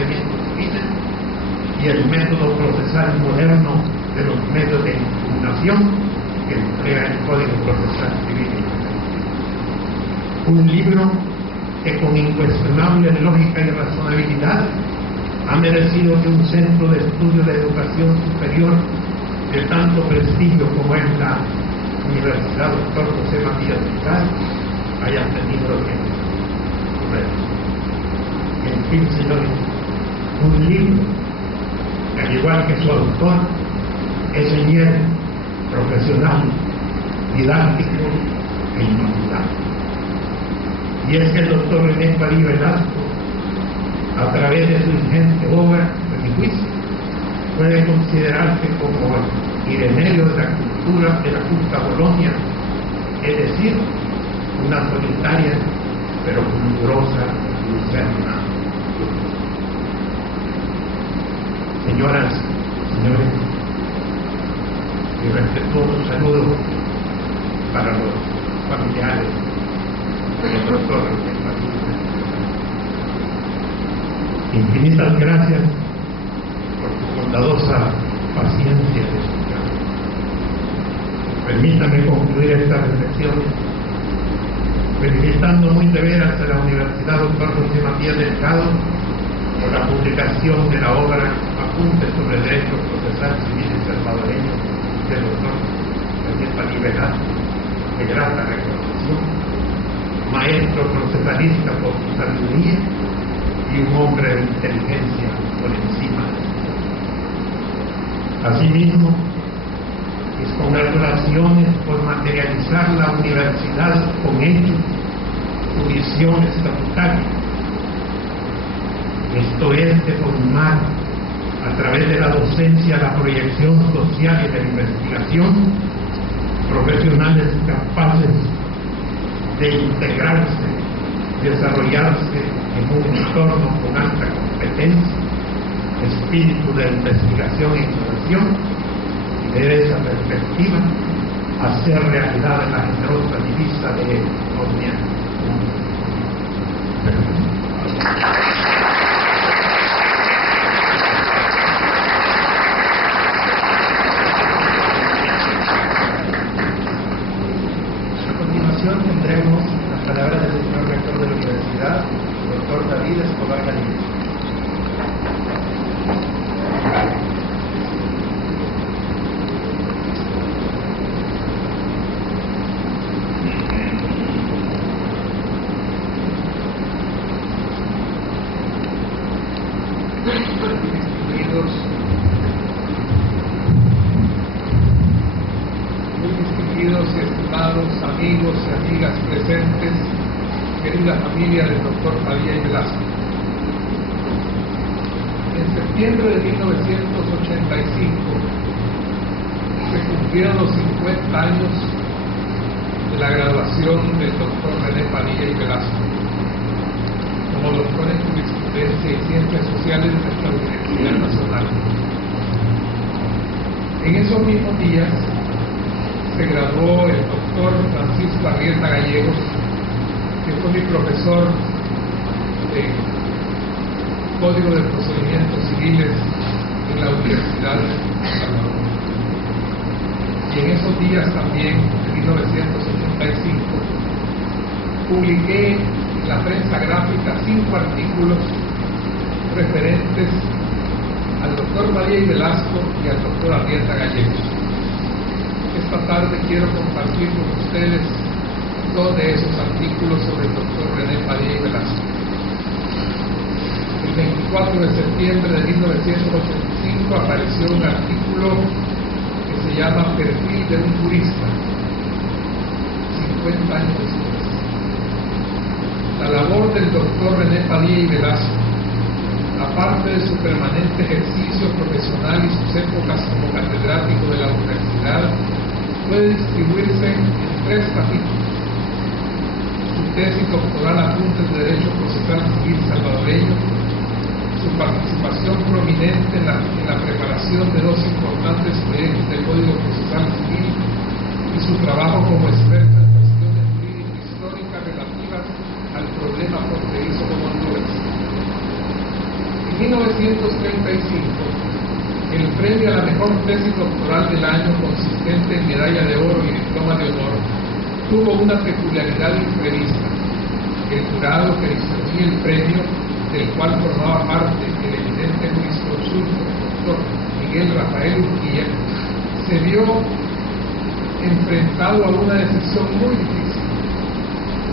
procedimientos civiles y el método procesal moderno de los medios de impugnación que emplea el Código Procesal Civil. Un libro que con incuestionable lógica y razonabilidad ha merecido que un centro de estudio de educación superior de tanto prestigio como es la Universidad Dr. José Matías Delgado haya tenido que en fin, señores, un libro que, al igual que su autor, es ingeniero, profesional, didáctico e inmaculado. Y es que el doctor René Padilla Velasco, a través de su ingente obra, en mi juicio, puede considerarse como el Ireneo de la cultura de la culta Bolonia, es decir, una solitaria pero culturosa lucerna. Señoras, señores, mi respetuoso saludo para los familiares del doctor René Padilla. Infinitas gracias por su bondadosa paciencia de escuchar. Permítame concluir esta reflexión felicitando muy de veras a la Universidad Dr. José Matías Delgado por la publicación de la obra Apuntes sobre Derecho Procesal Civil y Salvadoreño del doctor René Padilla Velasco, de grata reconocimiento, maestro procesalista por su sabiduría y un hombre de inteligencia por encima de todo. Asimismo, mis congratulaciones por materializar la universidad con hechos su visión estatutaria. Esto es de formar a través de la docencia, la proyección social y la investigación profesionales capaces de integrarse, desarrollarse en un entorno con alta competencia, espíritu de investigación e innovación, y de esa perspectiva hacer realidad la generosa divisa de Omnia. A continuación tendremos las palabras del señor rector de la universidad, doctor David Escobar Galíndez. Muy distinguidos y estimados amigos y amigas presentes, querida familia del doctor Padilla Velasco. En septiembre de 1985 se cumplieron los 50 años de la graduación del doctor René Padilla Velasco como doctor en jurisprudencia y ciencias sociales de nuestra Universidad Nacional. En esos mismos días se graduó el doctor Francisco Arrieta Gallegos, que fue mi profesor de Código de Procedimientos Civiles en la Universidad de Salvador. Y en esos días también, en 1985, publiqué en la prensa gráfica 5 artículos referentes al doctor Padilla Velasco y al doctor Arrieta Gallegos. Esta tarde quiero compartir con ustedes 2 de esos artículos sobre el doctor René Padilla Velasco. El 24 de septiembre de 1985 apareció un artículo que se llama Perfil de un jurista, 50 años después. La labor del doctor René Padilla Velasco, aparte de su permanente ejercicio profesional y sus épocas como catedrático de la universidad, puede distribuirse en 3 capítulos. Su tesis doctoral Apuntes de Derecho Procesal Civil Salvadoreño, su participación prominente en la preparación de 2 importantes proyectos del Código Procesal Civil y su trabajo como experto en cuestiones jurídico-históricas relativas al problema fronterizo como Honduras. Y En 1935, el premio a la mejor tesis doctoral del año, consistente en medalla de oro y diploma de honor, tuvo una peculiaridad imprevista. El jurado que discernía el premio, del cual formaba parte el eminente jurisconsulto, doctor Miguel Rafael Urquía, se vio enfrentado a una decisión muy difícil.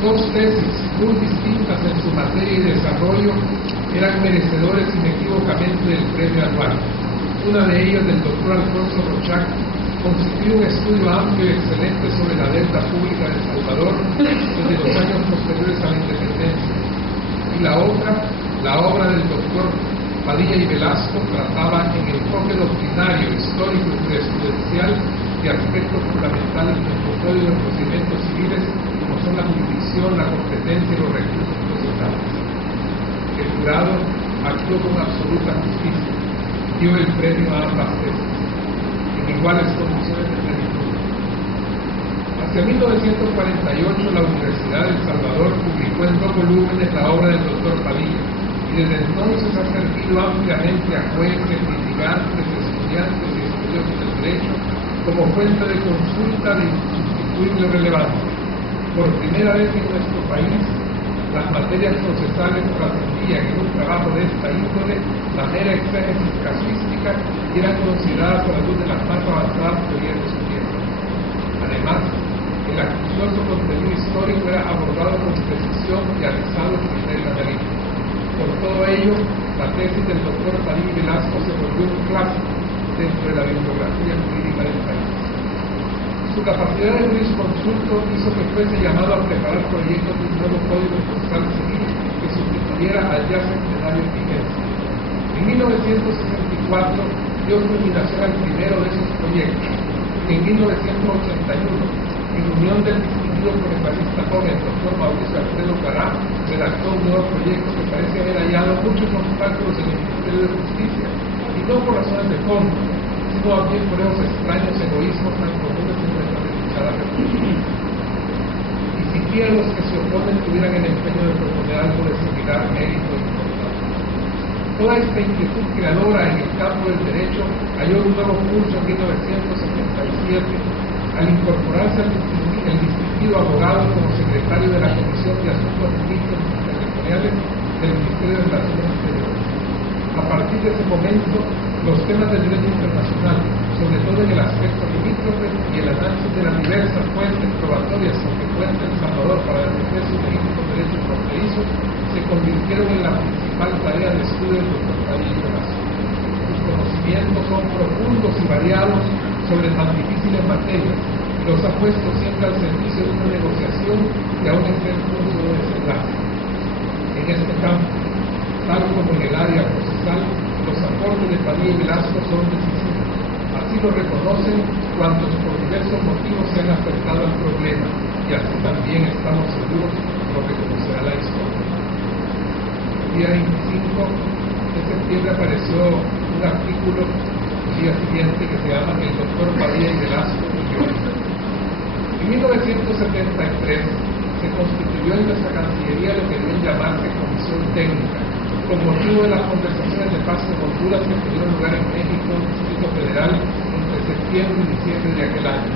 Dos tesis muy distintas en su materia y desarrollo eran merecedores inequívocamente del premio anual. Una de ellas, del doctor Alfonso Rochac, constituye un estudio amplio y excelente sobre la deuda pública de El Salvador desde los años posteriores a la independencia. Y la otra, la obra del doctor Padilla y Velasco, trataba en enfoque doctrinario, histórico y jurisprudencial de aspectos fundamentales del Código de Procedimientos Civiles, como son la jurisdicción, la competencia y los recursos procesales. El jurado actuó con absoluta justicia, dio el premio a ambas tesis, en iguales condiciones de plenitud. Hacia 1948, la Universidad de El Salvador publicó en 2 volúmenes la obra del doctor Padilla, y desde entonces ha servido ampliamente a jueces, litigantes, estudiantes y estudiosos del derecho como fuente de consulta de indiscutible relevancia. Por primera vez en nuestro país, las materias procesales trascendían en un trabajo de esta índole la mera exégesis casuística y eran consideradas a la luz de las más avanzadas teorías de su tiempo. Además, el acucioso contenido histórico era abordado con precisión y avisado criterio analítico. Por todo ello, la tesis del doctor Padilla y Velasco se volvió un clásico dentro de la bibliografía jurídica del país. Su capacidad de jurisconsulto hizo que fuese llamado a preparar proyectos de un nuevo Código Procesal Civil que sustituyera al ya centenario en vigencia. En 1964 dio culminación al primero de esos proyectos. En 1981, en unión del distinguido profesionalista joven doctor Mauricio Alfredo Cará, redactó un nuevo proyecto que parece haber hallado muchos obstáculos en el Ministerio de Justicia, y no por razones de fondo, sino también por esos extraños egoísmos tan comunes en nuestra desdichada república. Ni siquiera los que se oponen tuvieran el empeño de proponer algo de similar mérito e importancia. Toda esta inquietud creadora en el campo del derecho halló un nuevo curso en 1977 al incorporarse el distinguido abogado como secretario de la Comisión de Asuntos Jurídicos Internacionales del Ministerio de Relaciones Exteriores. A partir de ese momento, los temas del derecho internacional, sobre todo en el aspecto limítrofe y el análisis de las diversas fuentes probatorias que cuenta El Salvador para defender sus legítimos derechos fronterizos, se convirtieron en la principal tarea de estudio del doctor Padilla y Velasco. Sus conocimientos son profundos y variados sobre tan difíciles materias, y los ha puesto siempre al servicio de una negociación que aún está en curso de desenlace. En este campo, tal como en el área procesal, los aportes de Padilla y Velasco son decisivos. Así lo reconocen cuantos por diversos motivos se han acercado al problema, y así también estamos seguros lo reconocerá la historia. El día 25 de septiembre apareció un artículo el día siguiente que se llama El doctor Padilla y Velasco y yo. En 1973 se constituyó en nuestra Cancillería lo que deben llamarse Comisión Técnica, con motivo de las conversaciones de paz en Honduras que tuvieron lugar en México, Distrito Federal, entre septiembre y diciembre de aquel año.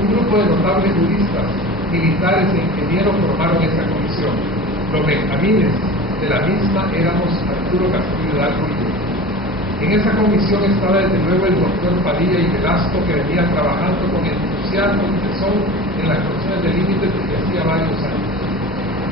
Un grupo de notables juristas, militares e ingenieros formaron esa comisión. Los benjamines de la misma éramos Arturo Castillo Hidalgo y yo. En esa comisión estaba desde luego el doctor Padilla y Velasco, que venía trabajando con entusiasmo y tesón en las cuestiones de límites desde hacía varios años.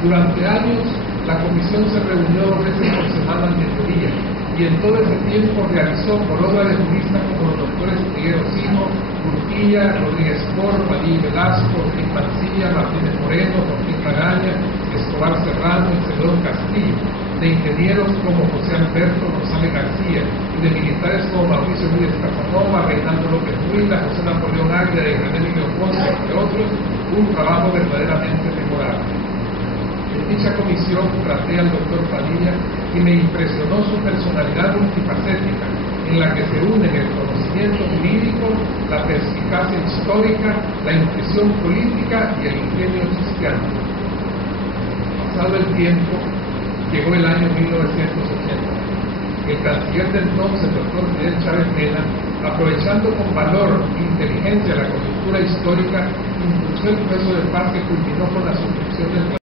Durante años, la comisión se reunió 2 veces por semana al mediodía, y en todo ese tiempo realizó por obra de juristas como los doctores Miguel Osimo, Urquilla, Rodríguez Por, Padilla y Velasco, Ortiz Mancilla, Martínez Moreno, Ortiz Magaña, Escobar Serrano y Cedón Castillo, de ingenieros como José Alberto González García, y de militares como Mauricio Ruiz Casanova, Reinaldo López Ruila, José Napoleón Águila y René Miguel Ponce, entre otros, un trabajo verdaderamente memorable. En dicha comisión traté al doctor Padilla y me impresionó su personalidad multifacética, en la que se unen el conocimiento jurídico, la perspicacia histórica, la intuición política y el ingenio cristiano. Pasado el tiempo, llegó el año 1980. el canciller de entonces, doctor Fidel Chávez Mena, aprovechando con valor e inteligencia la coyuntura histórica, impulsó el proceso de paz que culminó con la suscripción del